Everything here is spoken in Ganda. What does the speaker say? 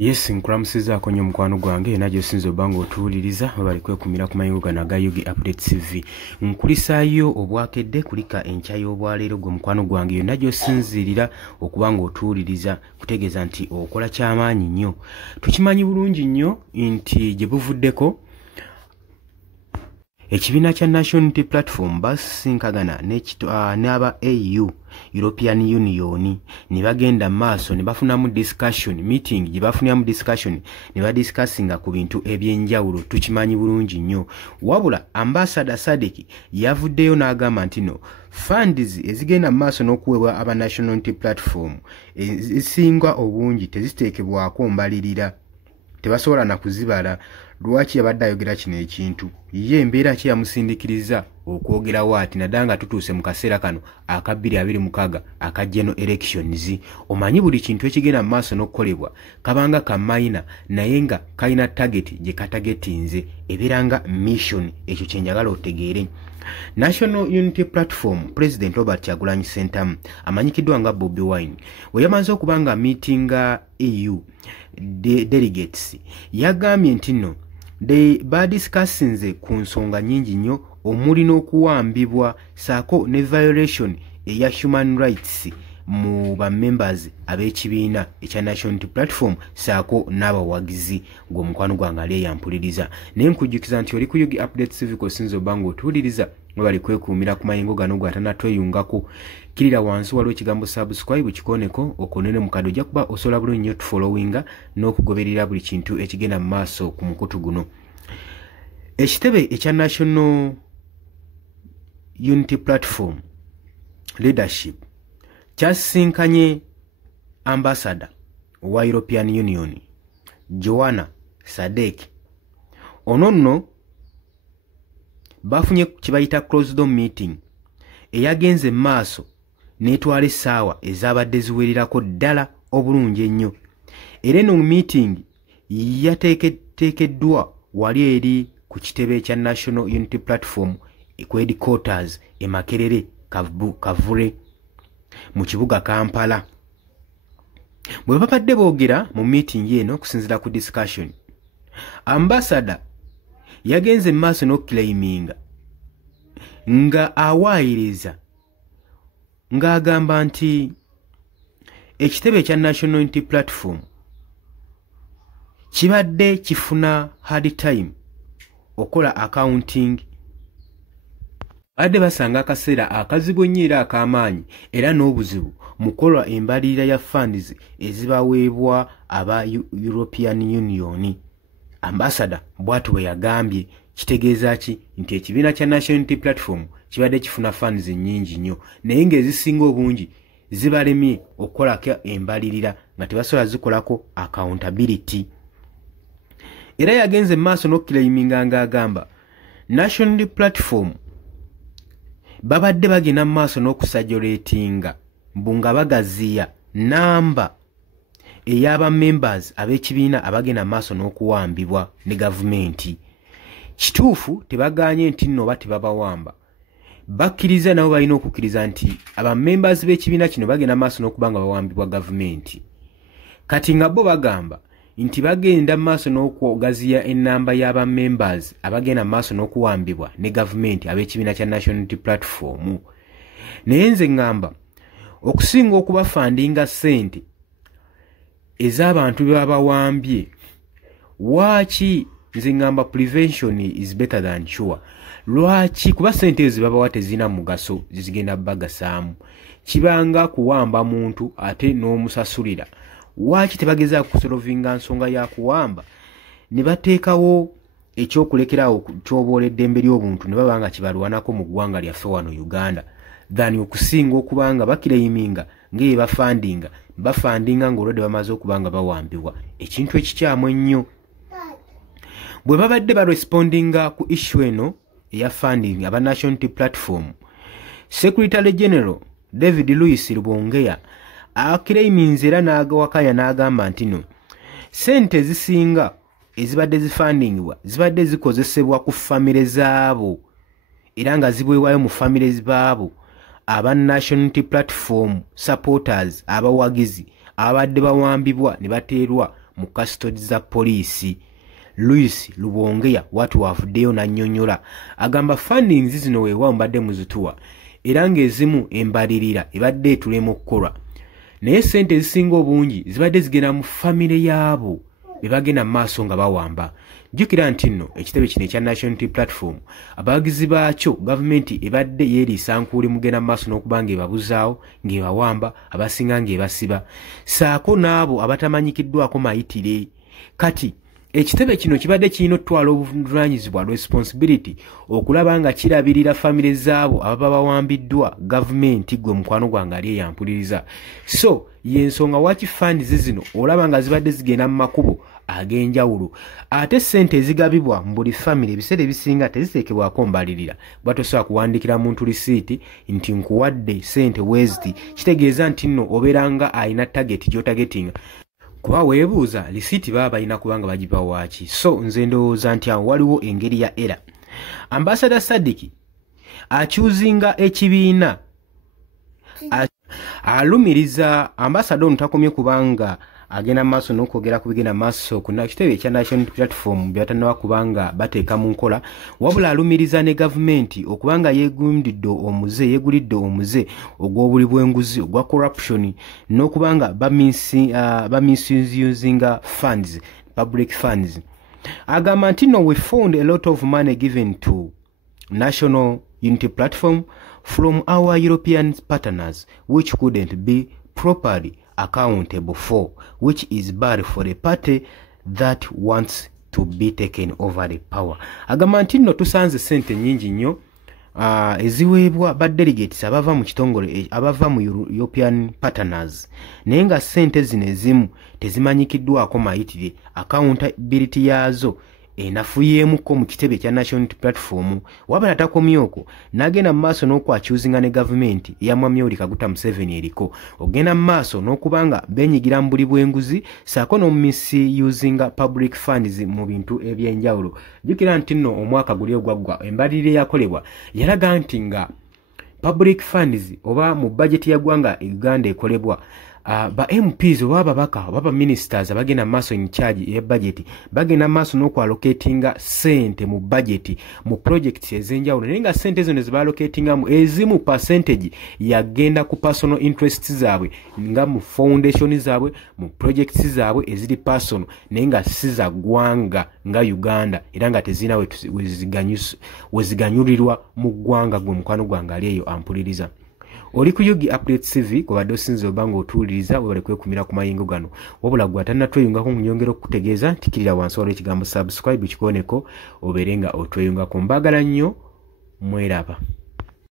Yes, nkulamusizaako nnyo mukwano gwange era gy'osinza obanga otuwuliriza bali kwekumira ku mayungo gano aga Yugi Updates TV. Nkulisaayo obwakedde kulika enkya y'obwaleero gwe mukwano gwange yonna gy'osinzirira okuba ng'otuwuliriza kutegeeza nti okola ky'amaanyi nnyo. Tukimanyi bulungi nnyo nti gye buvuddeko ekibiina kya National Unity Platform basinkagana n'aba AU European Union ne bagenda maaso ne bafunamu discussion meeting gye bafunyamu discussion ne badiscussinga ku bintu ebyenjawulo. Tukimanyi bulungi nnyo, wabula Ambassador Sadek yavuddeyo n'agamba nti no funds ezigenda maaso n'okuweebwa aba National Unity Platform ezisinga obungi teziteekebwako mbalirira, tebasobola na kuzibala. Lwaki yabadde ayogera kino ekintu? Ye embeera ki yamusindikiriza okwogerawo ati nadanga tutuuse mu kaseera kano aka 2026 aka general elections? Omanyi buli kintu ekigenda mu maaso n'okukolebwa kabanga ka minor naye nga kalina target gye katagetinze ebeeranga mission. Ekyo kye njagala otegeere. National Unity Platform President Robert Kyagulanyi Ssentamu amanyikiddwa nga Bobi Wine we yamaze okuba nga meetinga EU delegates yagambye nti no badiscussinze ku nsonga nnyingi nnyo omuli n'okuwambibwa saako ne violation eya human rights mu bamembers ab'ekibiina ekya National Unity Platform saako n'abawagizi. Gwe mukwano gwange ali eyampuliriza naye nkujjukiza nti oli ku Yugi Updates TV kosinza obanga otuwuliriza bali kwekuumira ku mayingo gano gwatanatweyungako. Kirira wansi waliwo ekigambo subscribe kikoneko okonene mukadde ojja kuba osobola bulungi nnyo tufollowinga n'okugoberera buli kintu ekigenda mu maaso ku mukutu guno. Ekitebe ekya National Unity Platform leadership kyasinkanye Ambassador wa European Union Joanna Sadek. Ono nno bafunye kibayita closed door meeting eyagenze maaso n'etwala essaawa ezabadde ziwerirako ddala obulungi ennyo. Era eno meeting yateekeddwa wali eri ku kitebe ekya National Unity Platform ku headquarters e Makerere Kavule mu kibuga Kampala. Bwe babadde boogera mu meeting eno okusinziira ku discussion, Ambassador yagenze maaso n'okclaiminga nga awaayiriza ng'agamba nti ekitebe ekya National Unity Platform kibadde kifuna hard time okola accounting. Badde basanga akaseera akazibu nnyo era ak'amaanyi era n'obuzibu mu kukola embalirira ya funds ezibaweebwa aba European Union. Ambassador bw'atyo bwe yagambye. Kitegeeza ki? Nti ekibiina kya National Unity Platform kibadde kifuna funds nnyingi nnyo naye ng'ezisinga obungi zibalemye okukolako embalirira nga tebasobola zikolako accountability. Era yagenze maaso n'okclaiminga ng'agamba National Unity Platform babadde bagenda mu maaso n'okusajulatinga mbu nga bagaziya namba ey'aba members ab'ekibiina abagenda maaso n'okuwambibwa ne gavumenti. Kituufu tebaganye nti nno oba tebabawamba, bakkiriza nabo balina okukkiriza nti aba members b'ekibiina kino bagenda maaso n'okuba nga bawambibwa gavumenti. Kati nga bo bagamba nti bagenda maaso n'okwogaziya ennamba y'aba members abagenda maaso n'okuwambibwa ne gavumenti ab'ekibiina kya National Unity Platform. Naye nze ngamba okusinga okubafandinga ssente ez'abantu be babawambye, waaki nze ngamba prevention is better than cure. Lwaki? Kuba ssente ezo babawa tezina mugaso zigenda bagasaamu, kibanga kuwamba muntu ate n'omusasulira. Waaki tebagezaako kusolovinga nsonga ya kuwamba ne bateekawo ekyokulekerawo kyoboola eddembe ly'obuntu ne baba nga kibalwanako mu ggwanga lyaffe wano Uganda than okusinga okuba nga bakiraiminga ng'eye bafandinga ng'olwedde bamaze okuba nga bawambibwa. Ekintu ekikyamu ennyo. Bwe babadde barespondinga ku issue eno eya funding aba National Unity Platform, Secretary General David Louis Rubongeya aclaiminze era n'agawakanya n'agamba nti no sente ezisinga ezibadde zifundingibwa zibadde zikozesebwa ku famire zaabo era nga zibwewayo mu famire baabo aba National Unity Platform supporters abawagizi abadde bawambibwa ne bateerwa mu custody za poliisi. Louis Lubongeya watu wavuddeyo n'annyonnyola agamba fundings zino weewa mbadde muzituwa era ng'ezimu embalirira ebadde etulema okukolwa naye ssente ezisinga obungi zibadde zigenda mu famire yaabo be bagenda mu maaso nga bawamba. Jjukira nti nno ekitebe kino ekya National Unity Platform abawagizi baakyo gavumenti ebadde yeeriisa nkuuli mugenda mu maaso n'okuba ng'ebabuzaawo ng'ebawamba abasinga ng'ebasiba saako n'abo abatamanyikiddwako mayitire. Kati ekitebe kino kibadde kirina okutwala obuvunaanyizibwa responsibility okulaba nga kirabirira famire zaabo ababa bawambiddwa gavumenti gwe mukwano gwange ali eyampuliriza. So yensonga waki funds zino olaba nga zibadde zigenda mu makubo ag'enjawulo ate ssente ezigabibwa mu buli famire ebiseera ebisinga teziteekebwako mbalirira bwatosobola kuwandikira muntu lisiiti nti nkuwadde ssente weziti kitegeeza nti nno obeera nga alina target gy'otagetinga kuba weebuuza lisiiti baba balina kubanga bagiba waaki. So nze ndowooza nti awo waliwo engeri ya era. Ambassador Sadiki akyuzinga ekibiina alumiriza ambassador ono takomye kubanga agenda maaso n'okwogera ku bigenda maaso ku kitebe ekya National Platform byatannaba kubanga bateeka mu nkola wabula alumiriza ne gavumenti okubanga yeegulidde omuze ogw'obuli bw'enguzi ogwa corruption n'okubanga bamisuzinga funds, public funds. Agamba nti no, we found a lot of money given to National Unity Platform from our European partners which couldn't be properly accountable for, which is bad for a party that wants to be taken over the power. Agamba nti nno tusanze ssente nnyingi nnyo eziweebwa ba delegates abava mu kitongole abava mu European partners naye nga ssente zino ezimu tezimanyikiddwako mayitire accountability yaazo enafuyeemuko mu kitebe kya National Unity Platform. Wabula takomyoko n'agenda mu maaso n'okwakyuzinga ne gavumenti eya Mwami Yoweri Kaguta Museveni eriko ogenda mu maaso n'okubanga benyigira mu buli bw'enguzi saako n'omumisiyuzinga public funds mu bintu eby'enjawulo. Jjukira nti nno omwaka guli ogwaggwa embalirira eyakolebwa yalaga nti nga public funds oba mu budget ya ggwanga Uganda ekolebwa ba MPs oba babaka oba ba ministers abagenda maaso in charge ya budget bagenda maaso n'okwalocatinga ssente mu budget mu projects ez'enjawulo naye nga ssente zino zibalocatingamu ezimu percentage yagenda ku personal interests zaabwe nga mu foundation zaabwe mu projects zaabwe eziri personal naye nga si za ggwanga nga Uganda era nga tezina weziganyulirwa mu ggwanga gwe mukwano gwange ali eyo ampuliriza. Oli ku Yugi Update TV kwa bado sinze obanga otuuliriza webale kwekumira ku mayingo gano wabula gwe atannatweyungako nnyongera okukutegeeza tikirira wansi waliwo ekigambo subscribe kikoneko obeerenga otweyungako. Mbagala nnyo mweraba.